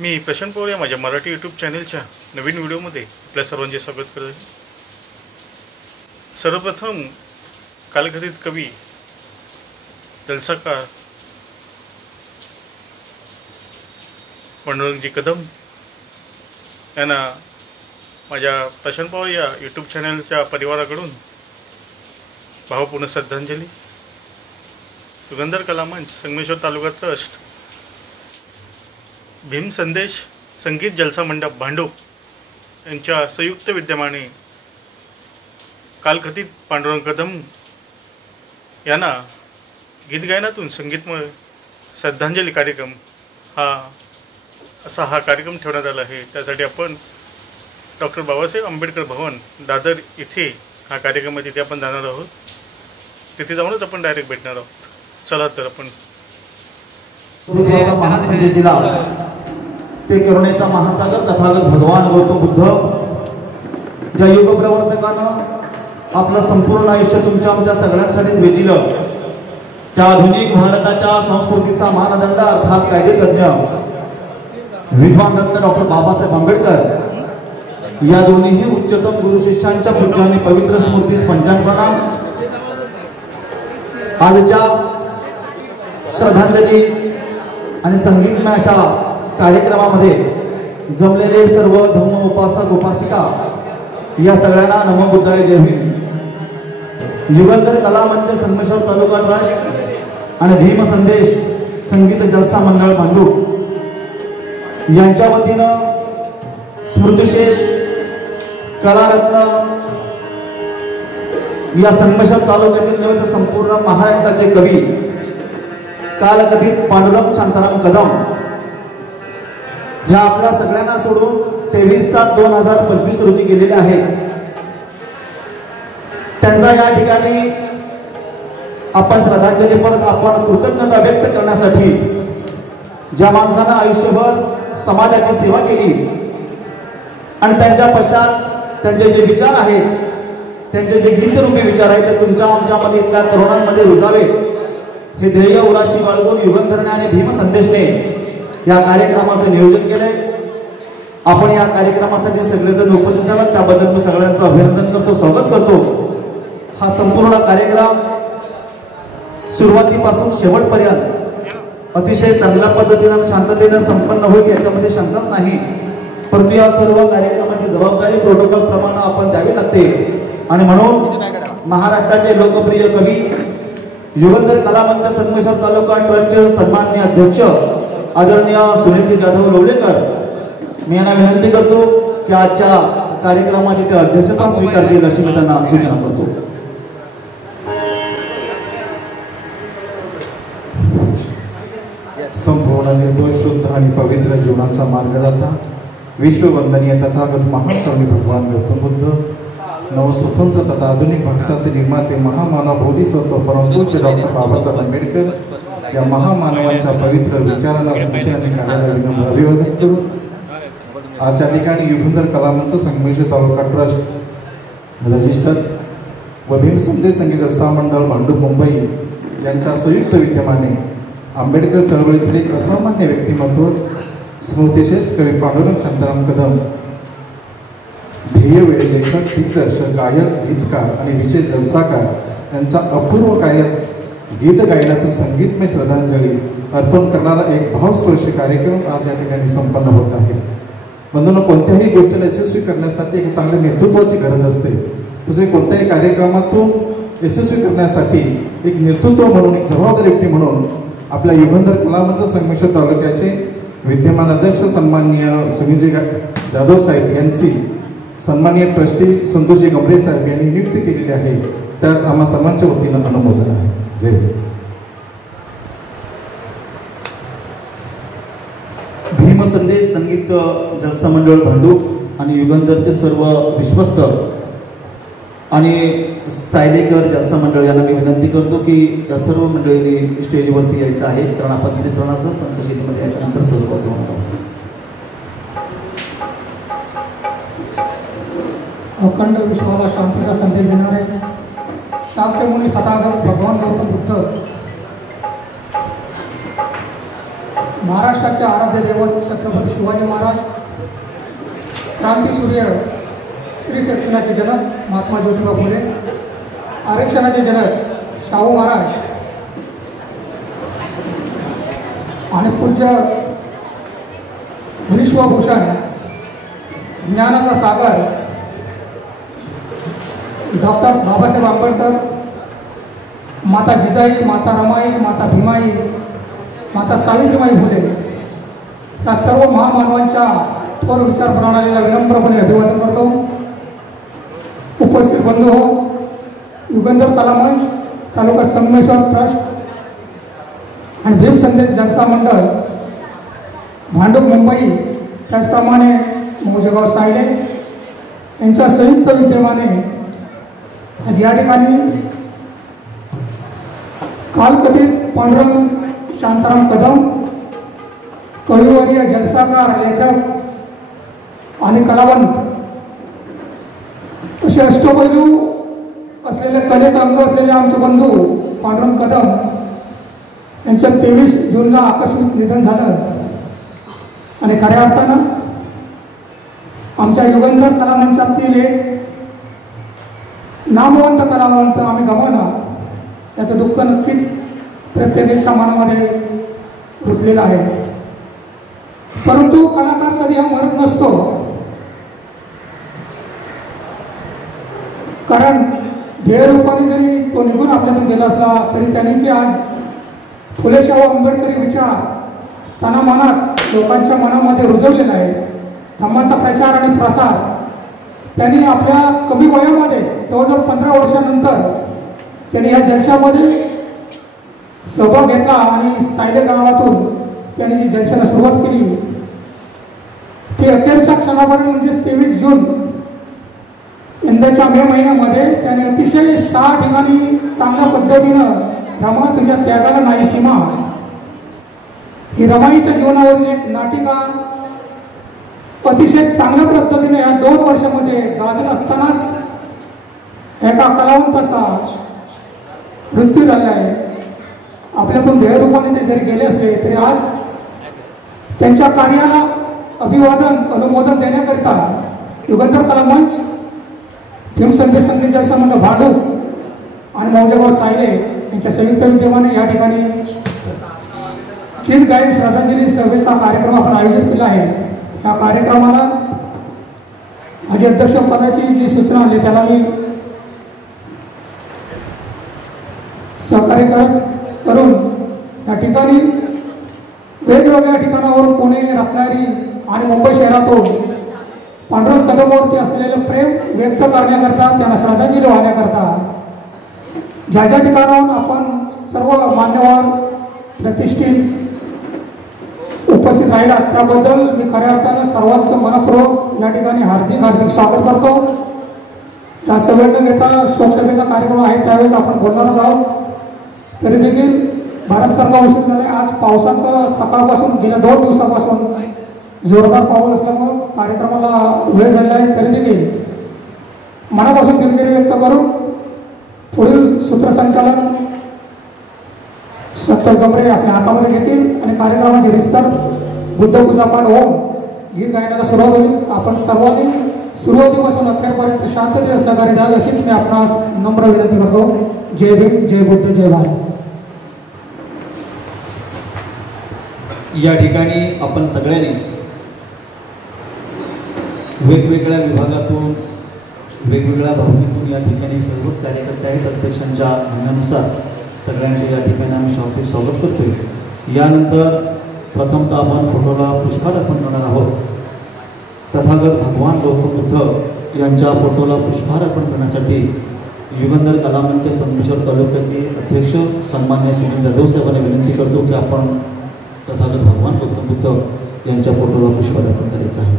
मी प्रशांत पवार या माझ्या मराठी यूट्यूब चॅनलच्या नवीन व्हिडिओमध्ये आपल्या सर्वांचे स्वागत करत आहे। सर्वप्रथम कालकथित कवी जलसाकार पांडुरंगजी कदम यांना माझ्या प्रशांत पवार या यूट्यूब चॅनलच्या परिवाराकडून भावपूर्ण श्रद्धांजली। युगंधर कला मंच संगमेश्वर तालुका ट्रस्ट भीम संदेश संगीत जलसा मंडप भांडूप यांच्या संयुक्त विद्यमाने कालकथित पांडुरंग कदम यांना गीत गायनातून संगीतमय श्रद्धांजली कार्यक्रम हा कार्यक्रम ठेवण्यात आला आहे। त्यासाठी आपण डॉक्टर बाबासाहेब आंबेडकर भवन दादर इथे हा कार्यक्रम आहे, तिथे आपण जाणार आहोत। तिथे जाऊनच आपण डायरेक्ट भेटणार आहोत। चला तर आपण महासंदेश दिला ते करुणेचा महासागर तथागत भगवान गौतम बुद्ध ज्या युग प्रवर्तकानं आपलं संपूर्ण आयुष्य तुमच्या आमच्या सगळ्यांसाठी वेचिलं, त्या आधुनिक भारताच्या संस्कृतीचा मानदंड अर्थात कायदेतज्ञ विद्वान रत्न डॉक्टर बाबासाहेब आंबेडकर या दोन्हीही उच्चतम गुरु शिष्यांच्या पूज्य आणि पवित्र स्मृतीस पंचांग प्रणाम। आजच्या श्रद्धांजली आणि संगीतमय अशा कार्यक्रमामध्ये जमलेले सर्व धम्म उपासक उपासिका या सगळ्यांना नमो बुद्धाय जय भीम। युगंधर कला मंच संगमेश्वर तालुका ट्रस्ट आणि भीम संदेश संगीत जलसा मंडळ भांडूप यांच्या वतीनं स्मृतिशेष कलारत्न या संगमेश्वर तालुक्यातील नव्हे तर संपूर्ण महाराष्ट्राचे कवी कालकथित पांडुरंग शांताराम कदम ह्या आपल्या सगळ्यांना सोडून 23/7/2025 रोजी गेलेले आहेत। त्यांचा या ठिकाणी आपण श्रद्धांजली परत आपण कृतज्ञता व्यक्त करण्यासाठी ज्या माणसानं आयुष्यभर समाजाची सेवा केली आणि त्यांच्या पश्चात त्यांचे जे विचार आहेत, त्यांचे जे गीतरूपी विचार आहेत ते तुमच्या आमच्यामध्ये इथल्या तरुणांमध्ये रुजावे हे ध्येय उराशी बाळगून युगंधरने आणि भीम संदेशने या कार्यक्रमाचं नियोजन केलंय। आपण या कार्यक्रमासाठी सगळेजण उपस्थित झालात त्याबद्दल मी सगळ्यांचं अभिनंदन करतो, स्वागत करतो। हा संपूर्ण कार्यक्रम सुरुवातीपासून शेवटपर्यंत अतिशय चांगल्या पद्धतीने शांततेने संपन्न होईल याच्यामध्ये शंकाच नाही, परंतु या सर्व कार्यक्रमाची जबाबदारी प्रोटोकॉल प्रमाणे आपण द्यावी लागते आणि म्हणून महाराष्ट्राचे लोकप्रिय कवी युगंधर कला मंच संगमेश्वर तालुका ट्रस्टचे सन्माननीय अध्यक्ष आदरणीय सुनीलजी जाधव लवलेकर मी यांना विनंती करतो की आजच्या कार्यक्रमाची ते अध्यक्षता स्वीकारतील अशी मी त्यांना सूचना करतो। संपूर्ण निर्दोष शुद्ध आणि पवित्र जीवनाचा मार्गदाता विश्ववंदनीय तथागत महान भगवान गौतम बुद्ध नवस्वतंत्र तथा आधुनिक भारताचे निर्माते महामानव बोधिसत्व परमपूज्य डॉक्टर बाबासाहेब आंबेडकर या महामानवांच्या पवित्र विचारांना स्मृती आणि कार्याला विनम्र अभिवादन करून आजच्या ठिकाणी युगंधर कला मंच संगमेश्वर तालुका ट्रस्ट रजिस्टर व भीम संदेश संगीत जलसा मंडळ भांडूप मुंबई यांच्या संयुक्त विद्यमाने आंबेडकर चळवळीतील एक असामान्य व्यक्तिमत्व स्मृतिशेष कवी पांडुरंग शांताराम कदम ध्येय वेळ लेखक दिग्दर्शक गायक गीतकार आणि विशेष जलसाकार यांचा अपूर्व कार्य गीत गायनातून संगीतमय श्रद्धांजली अर्पण करणारा एक भावस्पर्शी कार्यक्रम आज या ठिकाणी संपन्न होत आहे। बंधूंनो, कोणत्याही गोष्टीला यशस्वी करण्यासाठी एक चांगल्या नेतृत्वाची गरज असते, तसे कोणत्याही कार्यक्रमातून यशस्वी करण्यासाठी एक नेतृत्व म्हणून एक जबाबदार व्यक्ती म्हणून आपल्या युगंधर कला मंच संगमेश्वर तालुक्याचे विद्यमान अध्यक्ष सन्माननीय सुनीलजी जाधव साहेब यांची सन्माननीय ट्रस्टी संतोषजी गमरे साहेब यांनी नियुक्ती केलेली आहे, त्यास आम्हा सर्वांच्या वतीनं अनुमोदन आहे। जय भीम संदेश संगीत जलसा मंडळ भांडूप आणि युगंधरचे सर्व विश्वस्त आणि सायलेकर जलसा मंडळ यांना मी विनंती करतो की या सर्व मंडळींनी स्टेजवरती यायचं आहे, कारण आपण त्रिसरणासह पंचशीलीमध्ये याच्यानंतर सहभागी होणार आहोत। अखंड विश्वाला शांतीचा संदेश देणारे शाक्यमुनी तथागत भगवान गौतम बुद्ध महाराष्ट्राचे आराध्य दैवत छत्रपती शिवाजी महाराज, क्रांतीसूर्य श्री शिक्षणाचे जनक महात्मा ज्योतिबा फुले, आरक्षणाचे जनक शाहू महाराज आणि पूज्य विश्वभूषण ज्ञानाचा सागर डॉक्टर बाबासाहेब आंबेडकर, माता जिजाई, माता रमाई, माता भीमाई, माता सावित्रीबाई फुले या सर्व महामानवांच्या थोर विचार प्रणालीला विनम्रपणे अभिवादन करतो. उपस्थित बंधू हो, युगंधर कलामंच, तालुका संगमेश्वर ट्रस्ट आणि भीम संदेश जनता मंडळ भांडूप मुंबई, त्याचप्रमाणे मौजेगाव सायले यांच्या संयुक्त विद्यमाने आज या ठिकाणी कालकथित पांडुरंग शांताराम कदम, कविवर्य, जलसाकार, लेखक आणि कलावंत असे अष्टपैलू असलेले कलेचा अंग असलेले आमचे बंधू पांडुरंग कदम यांच्या 23 जूनला आकस्मिक निधन झालं आणि खऱ्या अर्थानं आमच्या युगंधर कलामंचातील एक नामवंत कलावंत आम्ही गमावला. याचं दुःख नक्कीच प्रत्येकाच्या मनामध्ये रुतलेलं आहे. परंतु कलाकार कधी हा मरत नसतो, कारण ध्येयरूपाने जरी तो निघून आपल्यातून गेला असला तरी त्यांनी जे आज फुले शाहू आंबेडकरी विचार त्यांना मनात लोकांच्या मनामध्ये रुजवलेला आहे. धम्माचा प्रचार आणि प्रसार त्यांनी आपल्या कमी वयामध्येच जवळजवळ 15 वर्षानंतर त्यांनी या जलशामध्ये सहभाग घेतला आणि सायले गावातून त्यांनी जी जलशाला सुरुवात केली ती अखेरच्या क्षणापर्यंत म्हणजे 23 जून यंदाच्या मे महिन्यामध्ये त्यांनी अतिशय 6 ठिकाणी चांगल्या पद्धतीनं रमा तुझ्या त्यागाला नाही सीमा ही रमाईच्या जीवनावरील एक नाटिका अतिशय चांगल्या पद्धतीने या 2 वर्षामध्ये गाजत असतानाच एका कलावंताचा मृत्यू झाला आहे. आपल्यातून ध्येयरूपाने ते जरी गेले असले तरी आज त्यांच्या कार्याला अभिवादन अनुमोदन देण्याकरिता युगंधर कलामंच, भीम संदेश संगीत जलसा मंडळ भांडूप आणि मौजेगाव सायले यांच्या संयुक्त विद्यमाने या ठिकाणी गीत गायन श्रद्धांजली सभेचा कार्यक्रम आपण आयोजित केला आहे. या कार्यक्रमाला माझी अध्यक्षपदाची जी सूचना आली त्याला मी सहकार्य करून या ठिकाणी वेगवेगळ्या ठिकाणावरून पुणे, रत्नागिरी आणि मुंबई शहरातून पांडुरंग कदमवरती असलेलं प्रेम व्यक्त करण्याकरता, त्यांना श्रद्धांजली वाहण्याकरता ज्या ज्या ठिकाणाहून आपण सर्व मान्यवर प्रतिष्ठित उपस्थित राहिला त्याबद्दल मी खऱ्या अर्थानं सर्वांचं मनपूर्वक या ठिकाणी हार्दिक स्वागत करतो. जास्त वेळ न घेता शोकसभेचा कार्यक्रम आहे त्यावेळेस आपण बोलणारच आहोत. तरी देखील बराचसारखा उशीर झाला आहे. आज पावसाचं सकाळपासून गेल्या 2 दिवसापासून जोरदार पाऊस असल्यामुळे कार्यक्रमाला वेळ झालेला आहे. तरी देखील मनापासून दिलगिरी व्यक्त करून पुढील सूत्रसंचालन सत्तर गमरे आपल्या हातामध्ये घेतील आणि कार्यक्रमाचे विस्तार बुद्ध पूजापाठ होऊन गीत गायनाला सुरुवात होईल. आपण सर्वांनी सुरुवातीपासून अखेरपर्यंत शांततेने सहकार्य द्याल अशीच मी आपणास नम्र विनंती करतो. जय भीम, जय बुद्ध, जय भारत. या ठिकाणी आपण सगळ्यांनी वेगवेगळ्या विभागातून वेगवेगळ्या भावनेतून या ठिकाणी सर्वच कार्यकर्ते आहेत. अध्यक्षांच्या म्हणण्यानुसार सगळ्यांचे या ठिकाणी आम्ही शांतिक स्वागत करतोय. यानंतर प्रथमतः आपण फोटोला पुष्पहार अर्पण करणार आहोत. तथागत भगवान गौतम बुद्ध यांच्या फोटोला पुष्पहार अर्पण करण्यासाठी युगंधर कलामंच संगमेश्वर तालुक्याचे अध्यक्ष सन्मान्य सुनील जाधव साहेबांना विनंती करतो की आपण तथागत भगवान गौतम बुद्ध यांच्या फोटोला पुष्पहार अर्पण करायचं आहे.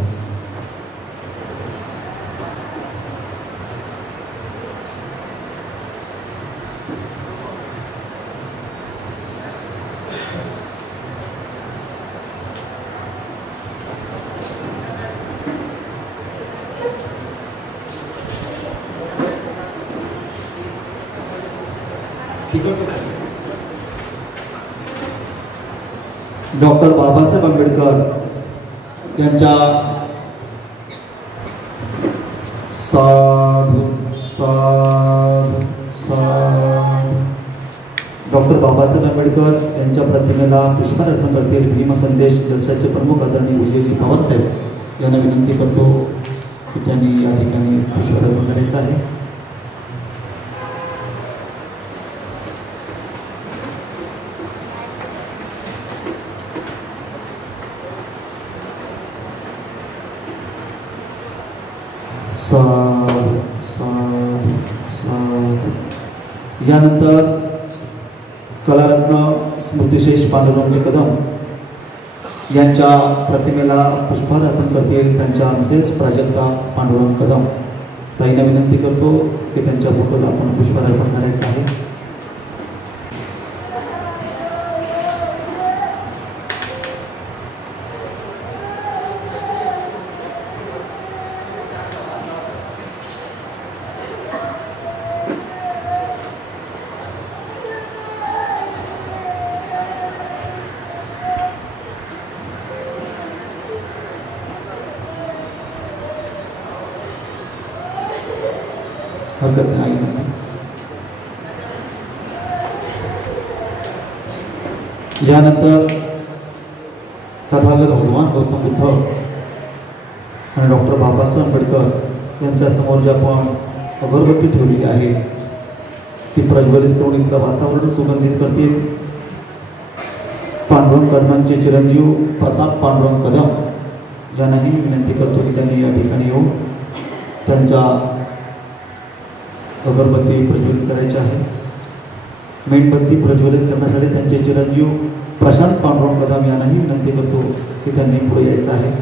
डॉक्टर बाबासाहेब आंबेडकर यांच्या साधू साधू साधू डॉक्टर बाबासाहेब आंबेडकर यांच्या प्रतिमेला पुष्पहार अर्पण करतील भीमसंदेश जलसाचे प्रमुख आदरणीय विजयजी पवार साहेब यांना विनंती करतो की त्यांनी या ठिकाणी पुष्पहार अर्पण करायचं आहे. साधू साधू साधू. यानंतर कलारत्न स्मृतिशेष पांडुरंग कदम यांच्या प्रतिमेला पुष्पहार अर्पण करतील त्यांच्या मिसेस प्राजक्ता पांडुरंग कदम. ताईंना विनंती करतो की त्यांच्या फोटोला आपण पुष्पहार अर्पण करायचं आहे. हरकत नाही नका. यानंतर तथागत भगवान गौतम बुद्ध आणि डॉक्टर बाबासाहेब आंबेडकर यांच्या समोर जे आपण अगरबत्ती ठेवलेली आहे ती प्रज्वलित करून इथलं वातावरण सुगंधित करतील. पांडुरंग कदमांचे चिरंजीव प्रताप पांडुरंग कदम यांनाही विनंती करतो की त्यांनी या ठिकाणी येऊन त्यांच्या अगरबत्ती प्रज्वलित करायची आहे. मेणबत्ती प्रज्वलित करण्यासाठी त्यांचे चिरंजीव प्रशांत पांडुरंग कदम यांनाही विनंती करतो की त्यांनी पुढे यायचं आहे.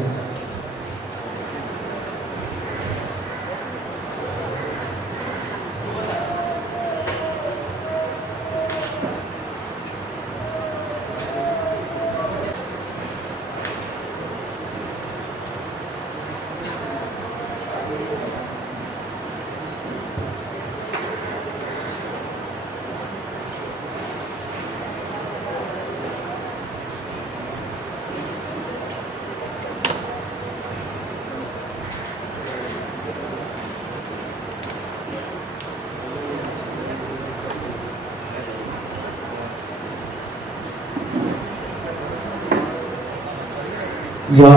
या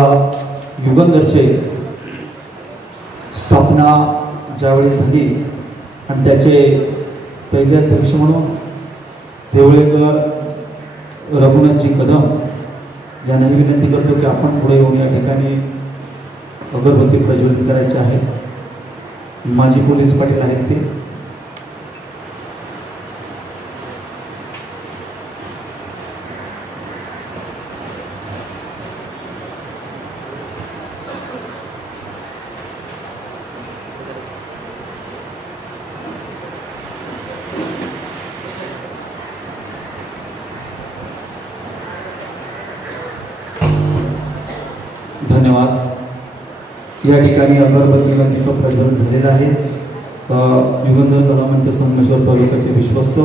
युगंधरचे स्थापना ज्यावेळी झाली आणि त्याचे पहिले अध्यक्ष म्हणून देवळेकर रघुनाथजी कदम यांनाही विनंती करतो की आपण पुढे येऊन या ठिकाणी अगरबत्ती प्रज्वलित करायची आहे. माजी पोलीस पाटील आहेत ते. धन्यवाद. या ठिकाणी अगरबत्तीला दीपक प्रज्वलन झालेला आहे. युगंधर कला मंच संगमेश्वर तालुक्याचे विश्वस्त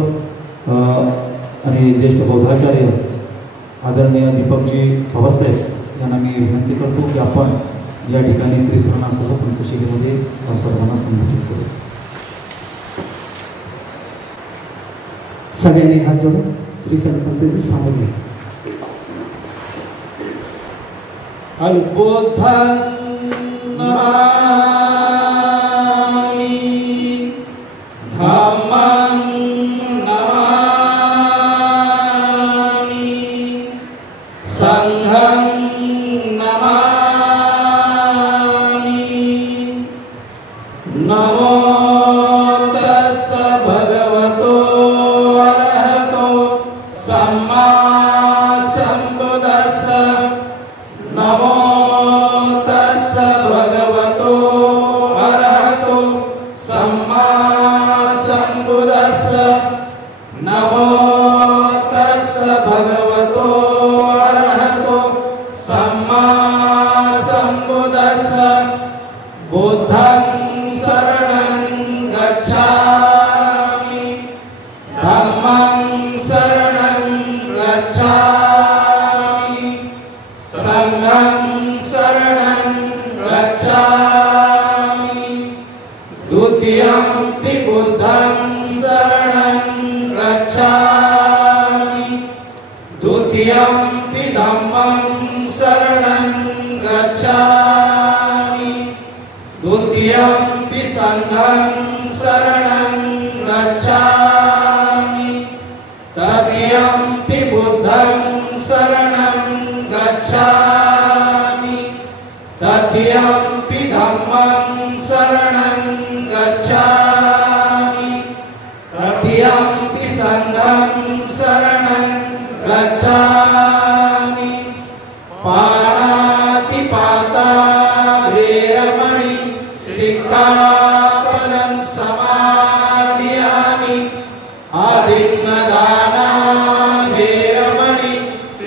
आणि ज्येष्ठ बौद्धाचार्य आदरणीय दीपकजी पवारसाहेब यांना मी विनंती करतो की आपण या ठिकाणी त्रिसरणासह पंचशिलेमध्ये सर्वांना संबोधित करायचं. सगळ्यांनी हात जोडून त्रिसरण पंचायती सामोरे. अल्पोद्धान नमामि धम्मं नमामि संघं नमामि नमो तस्स भगवतो अरहतो सम्मा संबुद्धस्स नमो तस्स भगवतो गच्छामि द्वितीयंपि धम्मं शरणं गच्छामि द्वितीयंपि संघं शरणं गच्छामि तृतीयंपि बुद्धं शरणं गच्छामि तृतीयंपि धम्मं शरणं गच्छामि तृतीयंपि संघं शरणं गच्छामि पाणातिपाता वेरमणि सिक्खापदं समादयामि आदिन्नदाना वेरमणि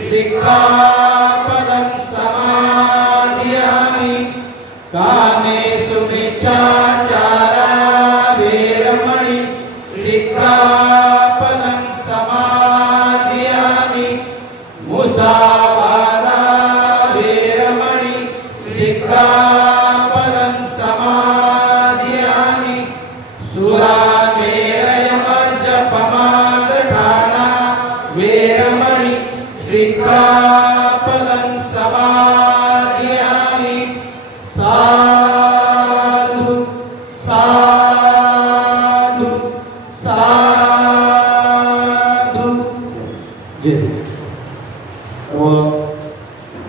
सिक्खापदं समादयामि कामेषु मिच्छाचारा वेरमणि सिक्खापदं समादयामि मुसावादा वेरमणि सिक्खापदं समादयामि सुरामेरयमज्जपमादठाना वेरमणि सिक्खापदं समादयामि साधु साधु साधु। जय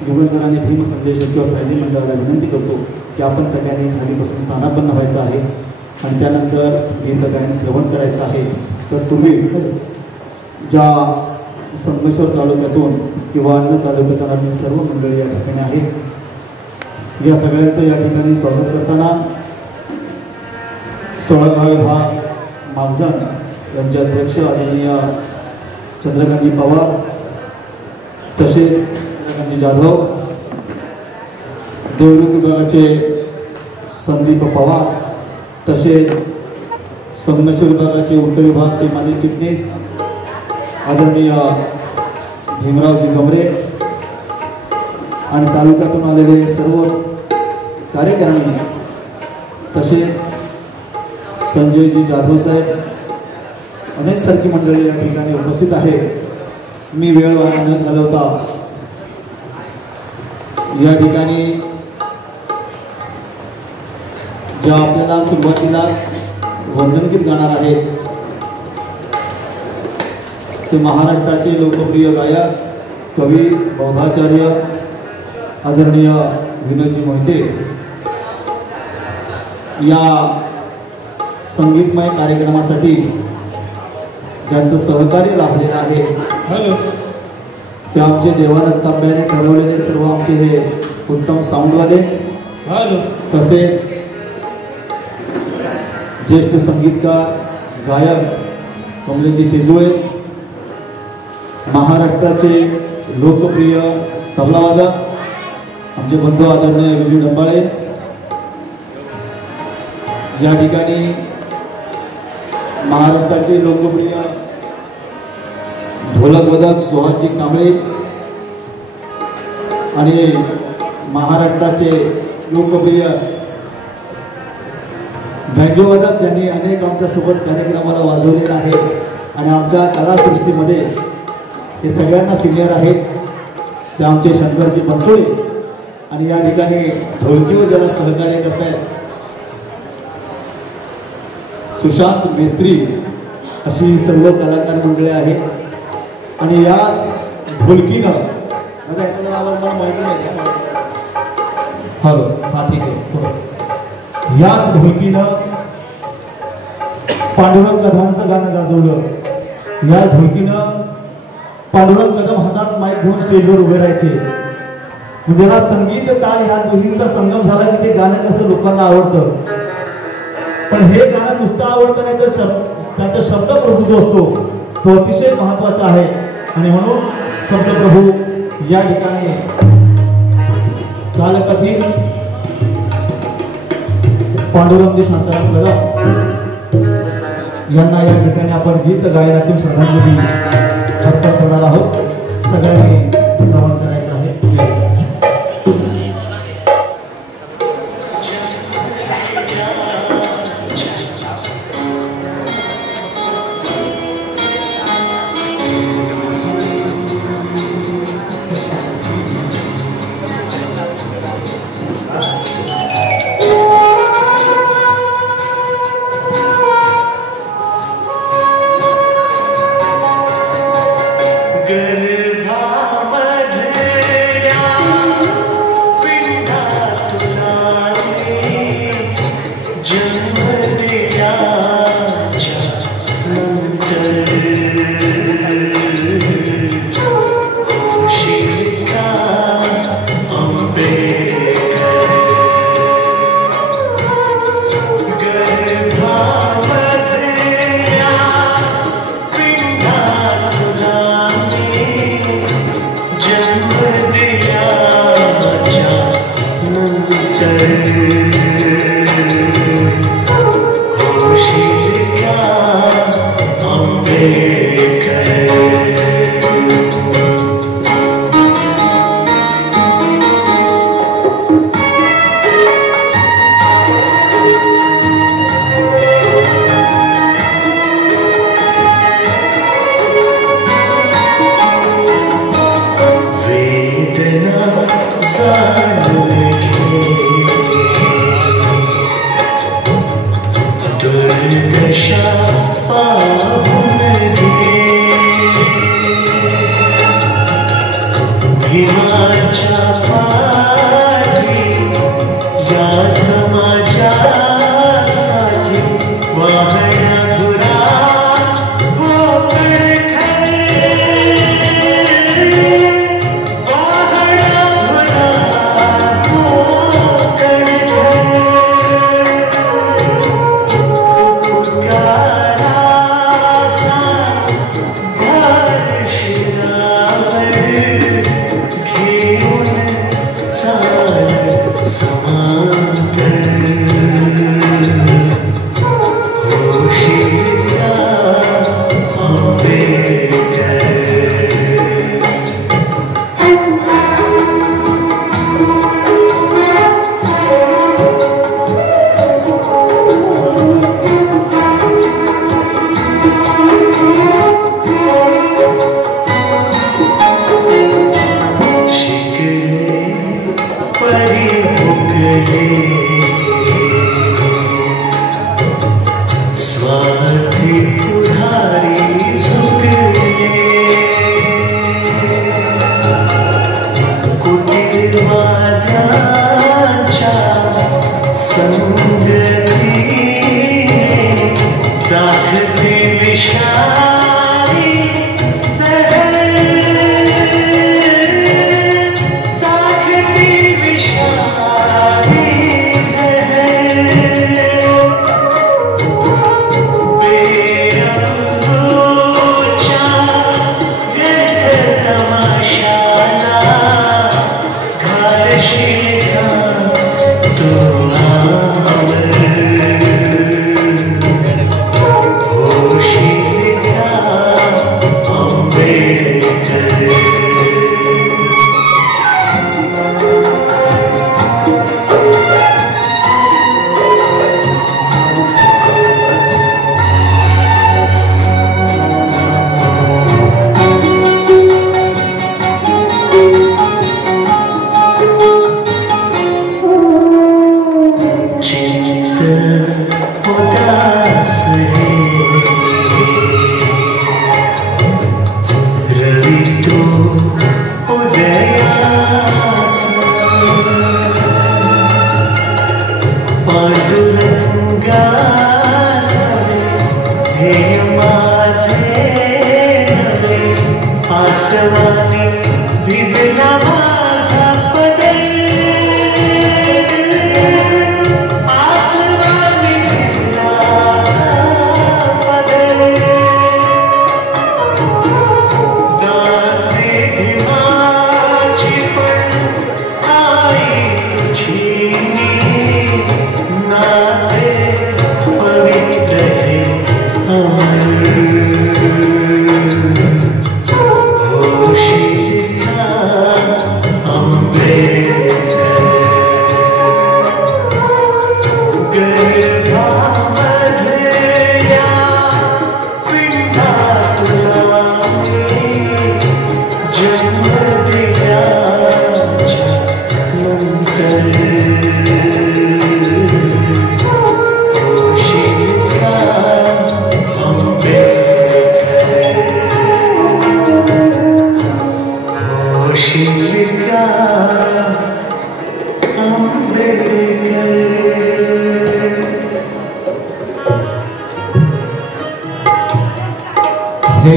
युगंधर आणि भीम संदेश किंवा साहित्य मंडळाला विनंती करतो की आपण सगळ्यांनी खाली बसून स्थानापन्न व्हायचं आहे आणि त्यानंतर गीत गायन श्रवण करायचं आहे। तर तुम्ही ज्या संगमेश्वर तालुक्यातून किंवा अन्य तालुक्यातून आलेली सर्व मंडळी या ठिकाणी आहेत, या सगळ्यांचं या ठिकाणी स्वागत करताना 16वा विभाग मागजन यांचे अध्यक्ष आदरणीय चंद्रकांतजी पवार, तसेच चंद्रकांतजी जाधव, देवरुख विभागाचे संदीप पवार, तसेच संगमेश्वर विभागाचे उत्तर विभागाचे माजी चिटणीस आदरणीय भीमरावजी गमरे आणि तालुक्यातून आलेले सर्व कार्यकारिणी, तसेच संजयजी जाधव साहेब, अनेक सारखी मंडळी या ठिकाणी उपस्थित आहे। मी वेळ वाया न घालवता या ठिकाणी ज्या आपल्याला सुरुवातीला वंदनगीत गाणार आहेत ते महाराष्ट्राचे लोकप्रिय गायक कवी बौद्धाचार्य आदरणीय विनोदजी मोहिते या संगीतमय कार्यक्रमासाठी ज्यांचं सहकार्य लाभलेलं आहे ते आमचे देवानंद तांब्याने ठरवलेले सर्व आमचे हे उत्तम साऊंडवाले, तसेच ज्येष्ठ संगीतकार गायक कमलेशजी शेजुळे, महाराष्ट्राचे लोकप्रिय तबलावादक आमचे बंधू आदरणीय विजू डंबाळे, या ठिकाणी महाराष्ट्राचे लोकप्रिय ढोलकवादक सुहासजी कांबळे आणि महाराष्ट्राचे लोकप्रिय बँजोवादक ज्यांनी अनेक आमच्यासोबत कार्यक्रमाला वाजवलेला आहे आणि आमच्या कलासृष्टीमध्ये हे सगळ्यांना सिनियर आहेत ते आमचे शंकरजी बनसोडे आणि या ठिकाणी ढोलकीवर ज्याला सहकार्य करतायत सुशांत मेस्त्री, अशी सर्व कलाकार मंडळी आहेत। आणि याच ढोलकीनं मला माहिती नाही, हॅलो हा ठीक आहे, याच ढोलकीनं पांडुरंग कदमांचं गाणं गाजवलं। या ढोलकीनं पांडुरंग कदम हातात माईक घेऊन स्टेजवर उभे राहायचे, म्हणजे जरा संगीत ताल ह्या दोन्हींचा संगम झाला की ते गाणं कसं लोकांना आवडतं। पण हे गाणं नुसतं आवडतं नाही तर त्याचा शब्दप्रभू जो असतो तो अतिशय महत्वाचा आहे आणि म्हणून शब्दप्रभू या ठिकाणी कालकथित पांडुरंगजी शांताराम कदम यांना या ठिकाणी आपण गीत गायनातून श्रद्धांजली अर्पण करणार आहोत। सगळ्यांनी श्रवण करायचं आहे।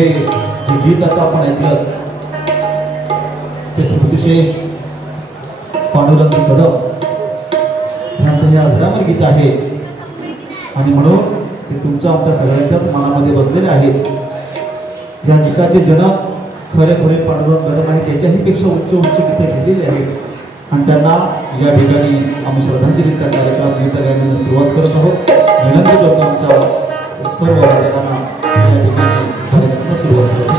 जे गीत आता आपण ऐकलं ते स्मृतिशेष पांडुरंग कदम यांचं हे अजरामर गीत आहे आणि म्हणून ते तुमच्या आमच्या सगळ्यांच्याच मनामध्ये बसलेले आहेत. या गीताचे जनक खरे पांडुरंग कदम आहेत. त्याच्याही पेक्षा उच्च गीते लिहिलेली आहेत आणि त्यांना या ठिकाणी आम्ही श्रद्धांजलीचा कार्यक्रम गीत गाण्याला सुरुवात करत आहोत. विनंती करतो आमच्या सर्व वादकांना या ठिकाणी कार्यक्रमाला सुरुवात करतो.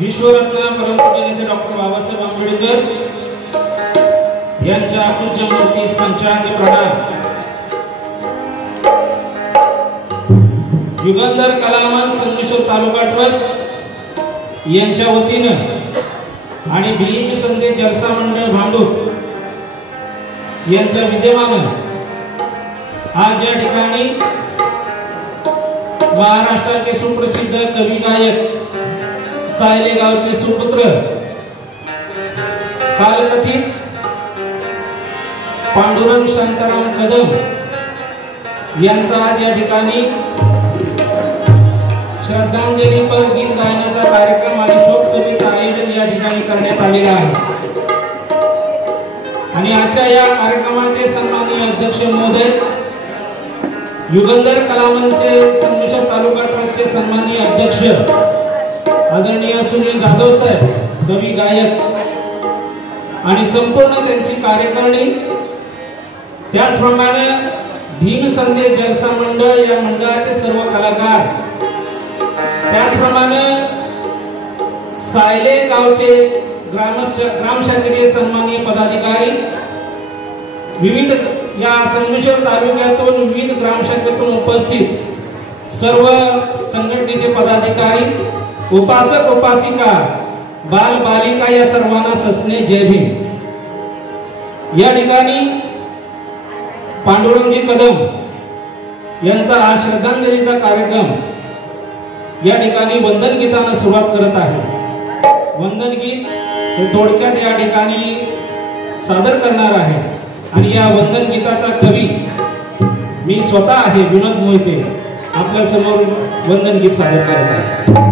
विश्वरत्न परमपूज्य नेते डॉक्टर बाबासाहेब आंबेडकर यांच्या पूज्य मूर्तीस पंचांगी प्रणाम. युगंधर कलामंच संगमेश्वर तालुका ट्रस्ट यांच्या वतीनं आणि भीम संदेश जलसा मंडळ भांडूप यांच्या विद्यमानं आज या ठिकाणी महाराष्ट्राचे सुप्रसिद्ध कवी गायक सायले गावचे सुपुत्र कालकथित पांडुरंग शांताराम कदम यांचा आज या ठिकाणी श्रद्धांजलीपर गीत गायनाचा कार्यक्रम आणि शोक सभेचं आयोजन या ठिकाणी करण्यात आलेलं आहे. आणि आजच्या या कार्यक्रमाचे सन्माननीय अध्यक्ष महोदय, युगंधर कलामंचचे संगमेश्वर तालुका ट्रस्टचे सन्माननीय अध्यक्ष आदरणीय सुनील जाधव साहेब, कवी गायक आणि संपूर्ण त्यांची कार्यकारिणी, त्याचप्रमाणे भीम संदेश जलसा मंडळ या मंडळाचे सर्व कलाकार, त्याचप्रमाणे सायले गावचे ग्रामशाखेचे सन्माननीय पदाधिकारी, विविध या संगमेश्वर तालुक्यातून विविध ग्रामशाखेतून उपस्थित सर्व संघटनेचे पदाधिकारी, उपासक उपासिका, बाल बालिका या सर्वांना ससने जय भीम. या ठिकाणी पांडुरंगजी कदम यांचा हा श्रद्धांजलीचा कार्यक्रम या ठिकाणी वंदन गीताने सुरुवात करत आहे. वंदन गीत हे थोडक्यात या ठिकाणी सादर करणार आहे आणि या वंदन गीताचा कवी मी स्वतः आहे, विनोद मोहिते, आपल्या समोर वंदन गीत सादर करत आहे.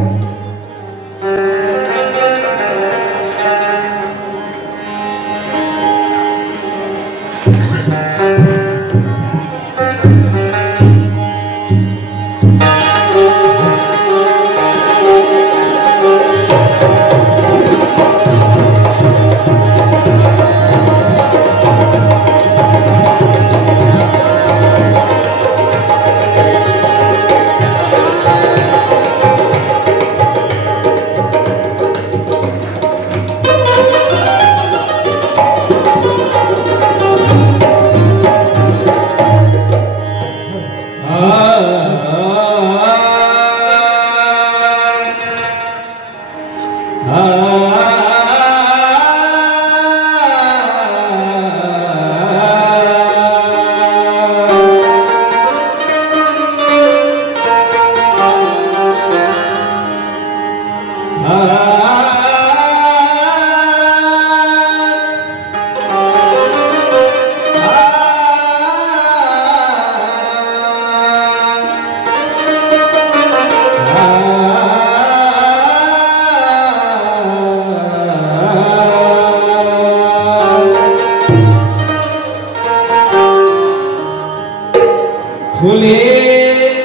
फुले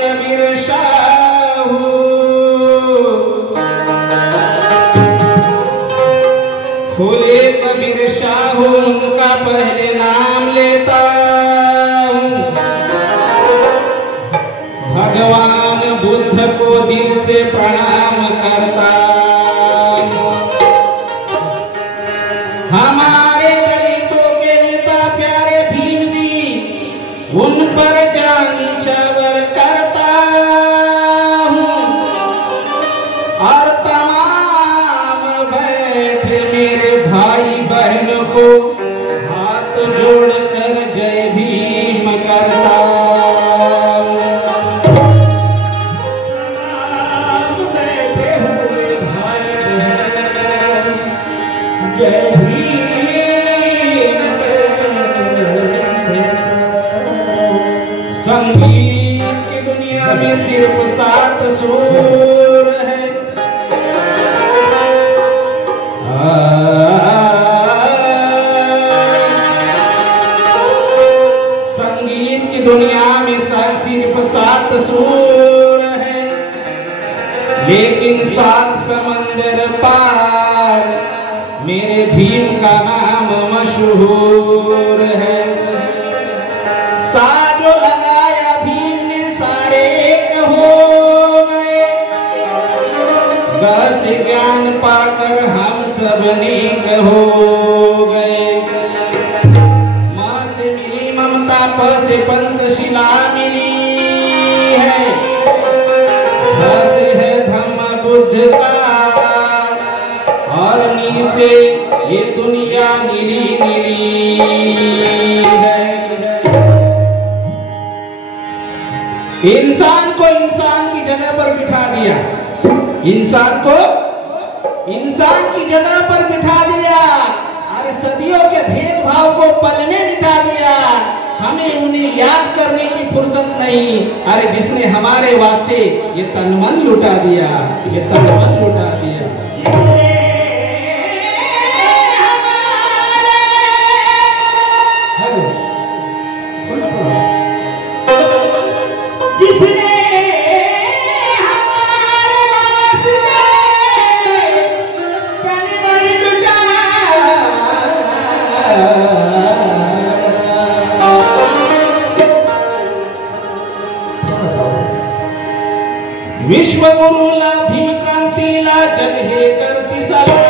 कबीर शाहू फुले कबीर शाहू उनका पहले नाम लेता हूँ। भगवान बुद्ध को दिल से प्रणाम करता हूँ। हमारे दलितों के नेता प्यारे भीम जी उन पर जानी चवर करता हूँ और तमाम बैठ मेरे भाई बहनों को हाथ जोड़कर जय भीम करता हूँ। जय भीम। संगीत की दुनिया में सिर्फ 7 सुर है। संगीत की दुनिया में सिर्फ 7 सुर है, लेकिन 7 समंदर पार मेरे भीम का नाम मशहूर है। साजो लगाया भीम ने सारे एक हो गए, ग से ज्ञान पाकर हम सब नेक हो गए। माँ से मिली ममता, प से पंचशिला मिली है, ध से है धम्म बुद्ध का, और नी से ये दुनिया नीली नीली है। इंसान को इंसान की जगह पर बिठा दिया, इंसान को इंसान की जगह पर बिठा दिया। अरे सदियों के भेदभाव को पल में मिटा दिया। हमें उन्हें याद करने की फुर्सत नहीं। अरे जिसने हमारे वास्ते ये तन मन लुटा दिया, ये तन मन लुटा दिया। जिसने विश्व गुरुला भीम क्रांतीला जग हे करती सलाम।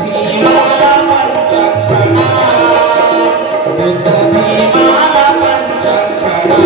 भीमाला पंचांगणा बुद्ध भीमाला पंचांगणा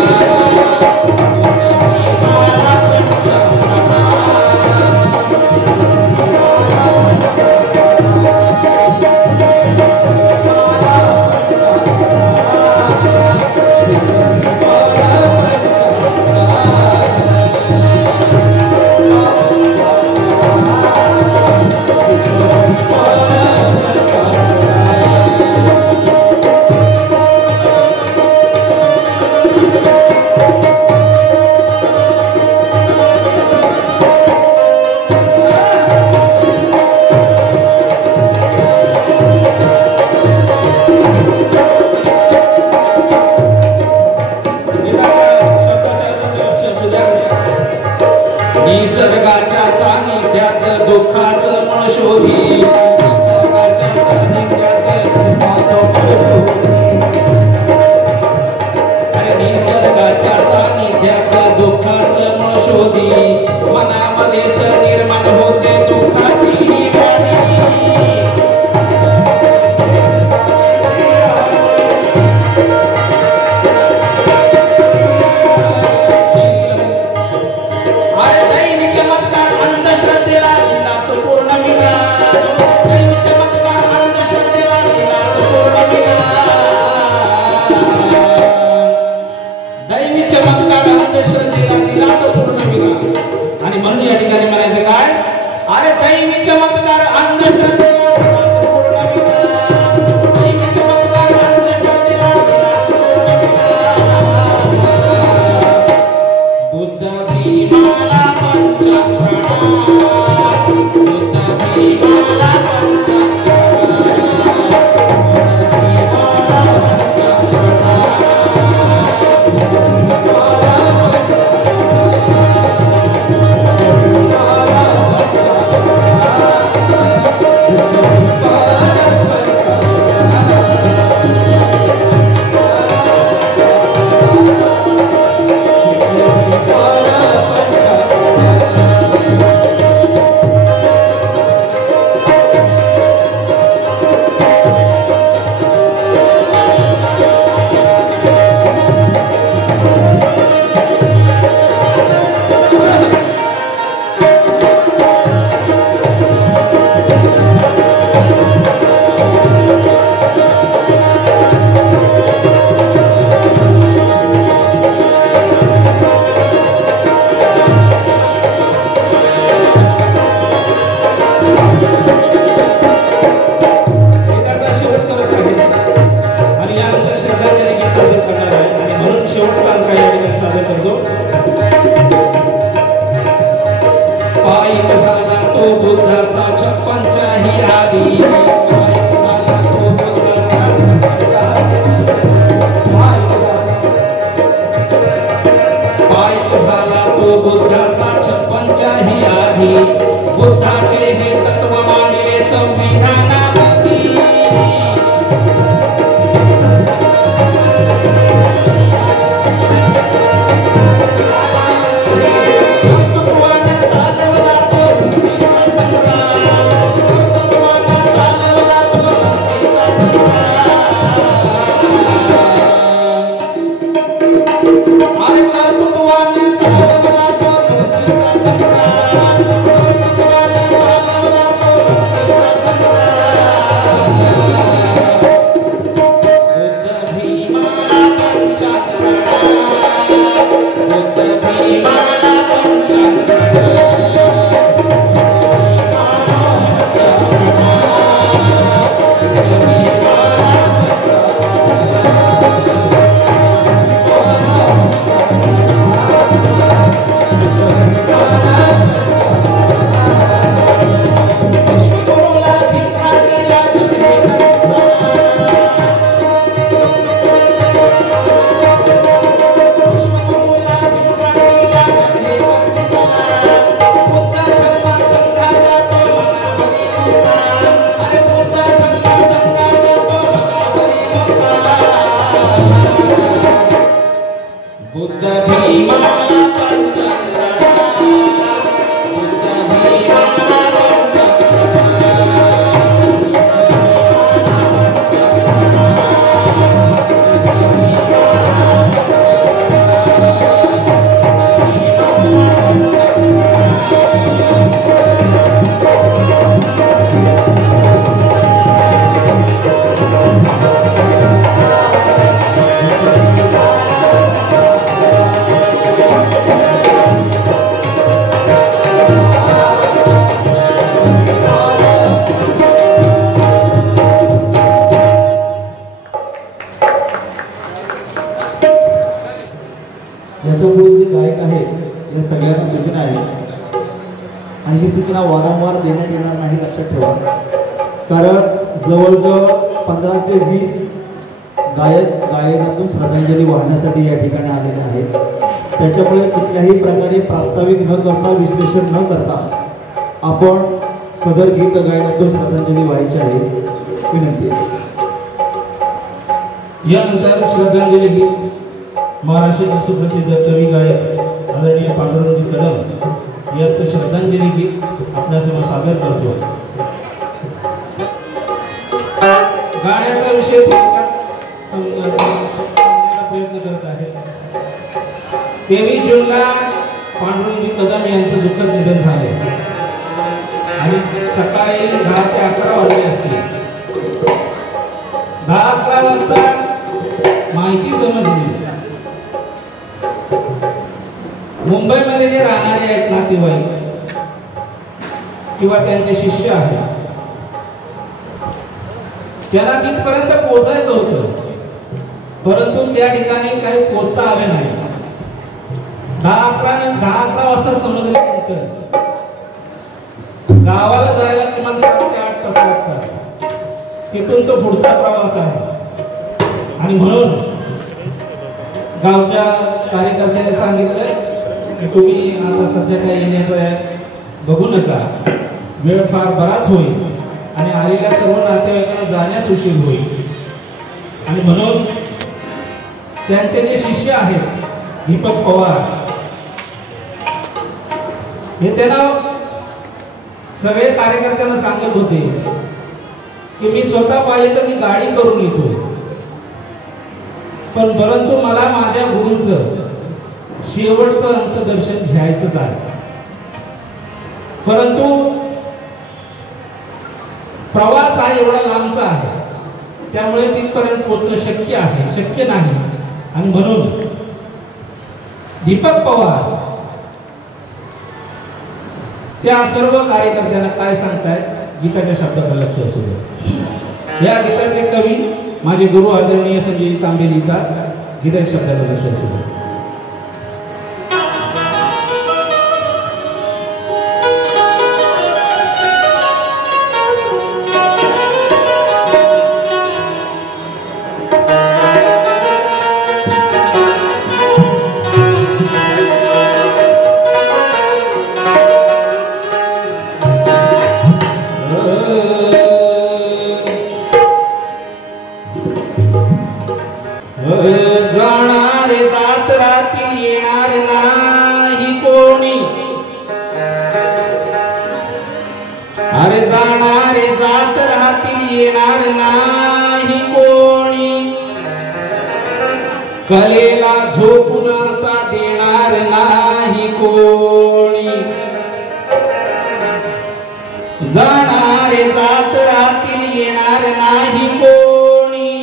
त्यांना वारंवार देण्यात येणार नाही, लक्षात ठेवा. कारण जवळजवळ 15 ते 20 गायक गायनातून श्रद्धांजली वाहण्यासाठी या ठिकाणी आलेले आहेत. त्याच्यामुळे कुठल्याही प्रकारे प्रास्ताविक न करता, विश्लेषण न करता आपण सदर गीत गायनातून श्रद्धांजली व्हायची आहे, विनंती. यानंतर श्रद्धांजली गीत महाराष्ट्राचे सुप्रसिद्ध कवी गायक आदरणीय पांडुरंग कदम यांचं श्रद्धांजली गीत आपल्यासमोर सादर करतो. गाण्याचा विषय समजण्याचा प्रयत्न करत आहे. 23 जूनला पांडुरंग कदम यांचं दुःखद निधन झाले आणि सकाळी 10 ते 11 वाजले असतील. 10-11 वाजता माहिती समजली. मुंबईमध्ये जे राहणारे आहेत नातेवाईक किंवा त्यांचे शिष्य आहेत, त्यांना तिथपर्यंत पोहोचायचं होतं, परंतु त्या ठिकाणी काही पोहोचता आले नाही. 10-11 वाजता समजल्यानंतर गावाला जायला किमान 7 ते 8 तास लागतात. तिथून तो पुढचा प्रवास आहे आणि म्हणून गावच्या कार्यकर्त्यांनी सांगितलं की तुम्ही आता सध्या काही येण्याचं बघू नका, वेळ फार बराच होईल आणि आलेल्या सर्व नातेवाईकांना जाण्यास उशीर होईल. आणि म्हणून त्यांचे जे शिष्य आहेत दीपक पवार हे त्यांना सगळे कार्यकर्त्यांना सांगत होते की मी स्वतः पाहिजे तर मी गाडी करून येतो, पण परंतु मला माझ्या गुरूंचं शेवटचं अंतदर्शन घ्यायचंच आहे. परंतु प्रवास हा एवढा लांबचा आहे, त्यामुळे तिथपर्यंत पोहोचणं शक्य नाही. आणि म्हणून दीपक पवार त्या सर्व कार्यकर्त्यांना काय सांगतायत, गीताच्या शब्दाकडे लक्ष असू दे. या गीताचे कवी माझे गुरु आदरणीय संजय तांबे लिहितात. गीताच्या शब्दाचं लक्ष असू दे. कलेला झोपून असा देणार नाही कोणी, जाणारे जात राहतील येणार नाही कोणी,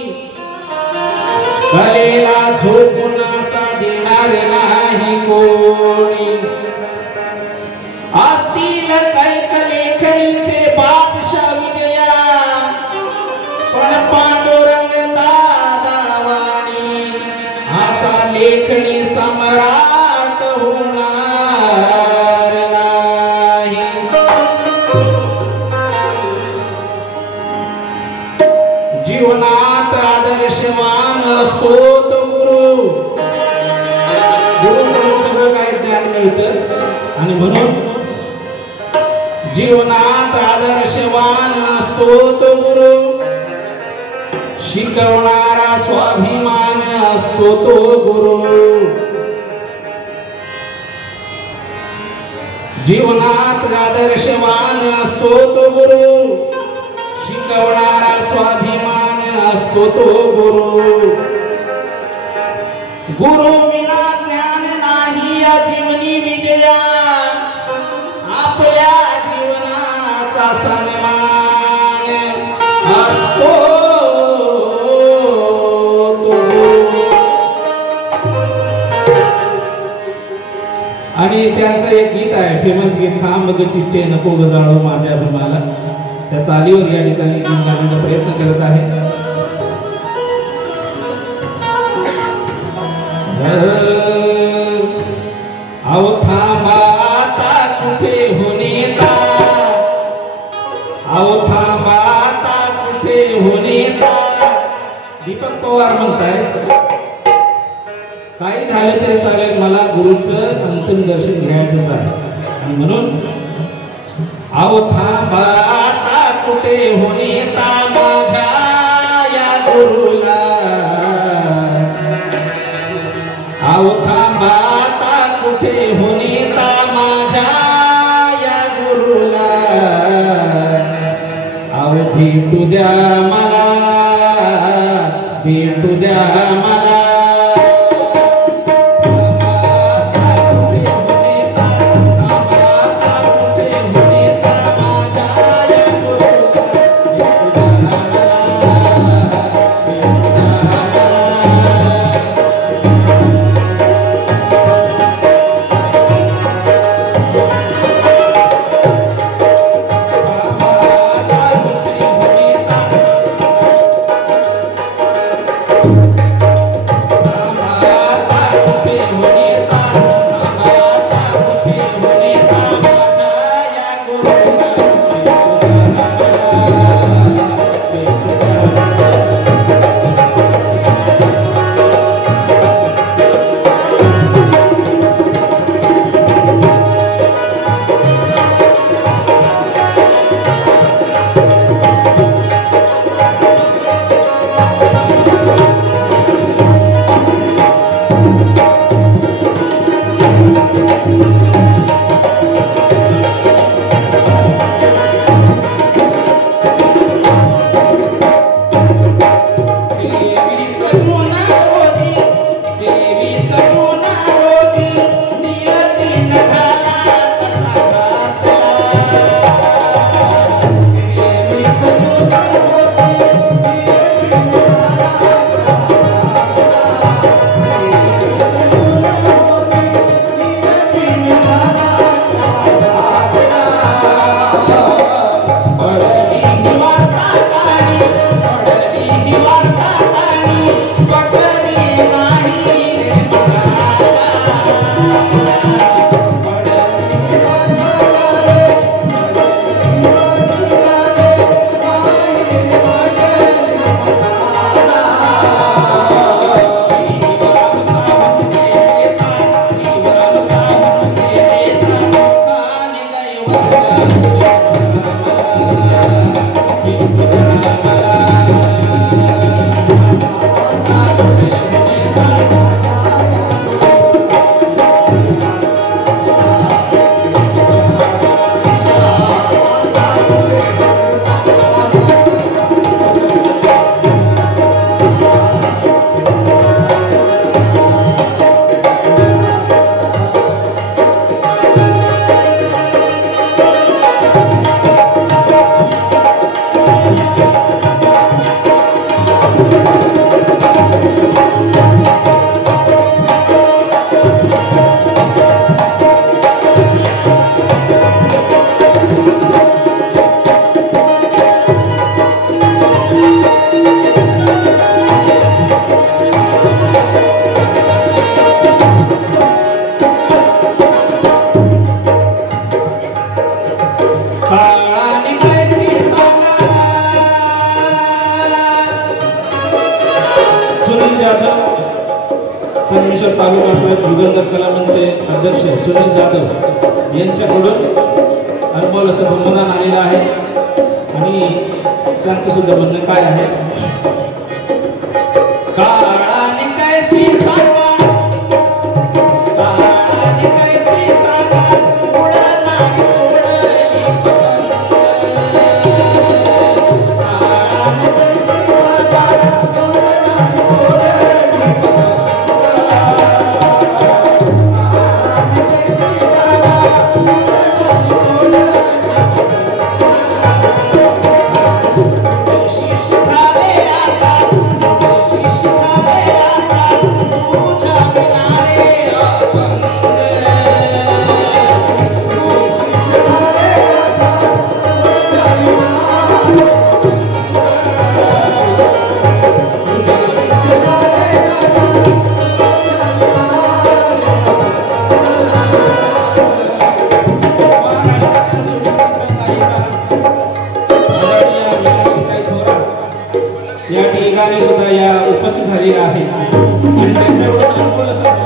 कलेला झोपून असा देणार नाही कोणी. असतील कैक लेखणीचे बादशाह विजया, पण पांडुरंग दादा वाणी असा लेखणी सम्राट होणार नाही. जीवनात आदर्शवान असतो तो गुरु, गुरुकडून सगळं काही ज्ञान मिळतं. आणि म्हणून जीवनात आदर्शवान असतो तो गुरु, शिकवणारा स्वाभिमान असतो तो गुरु. जीवनात आदर्शवान असतो तो गुरु, शिकवणारा स्वाभिमान असतो तो गुरु. गुरु विना ज्ञान नाही या जीवनी विजया, आपल्या जीवनाचा सन्मान असतो तो गुरु. आणि त्यांचं एक गीत आहे, फेमस गीत, थांब ग चित्ते नको ग जाळू माझ्या तुम्हाला. त्या चालीवर या ठिकाणी गीत गाण्याचा प्रयत्न करत आहे. अहो थांबा आता कुठे होणे पवार म्हणताय काही झालं तरी चालेल, मला गुरुचं अंतिम दर्शन घ्यायचंच आहे. आणि म्हणून आव थांबा आता कुठे होणे ता माझ्या या गुरुला, आव थांबा आता कुठे होणे ता माझ्या या गुरुला, आव भेटू द्या मला, भेटू द्या मला. संमिश्र तालुका प्रेस युगंधर कला मंडळाचे अध्यक्ष सुनील जाधव यांच्याकडून अनमोल असं बहुमानधन आलेलं आहे आणि त्यांचं सुद्धा म्हणणं काय आहे. काळाने कैसी सांगा, काळाने कैसी सांगा, उडना उडली पतंग, काळाने कैसी सांगा, शिष्य झाले आता, शिष्य झाले. या उपस्थित झालेल्या आहेत आणि त्यांच्याकडून अनमोल असं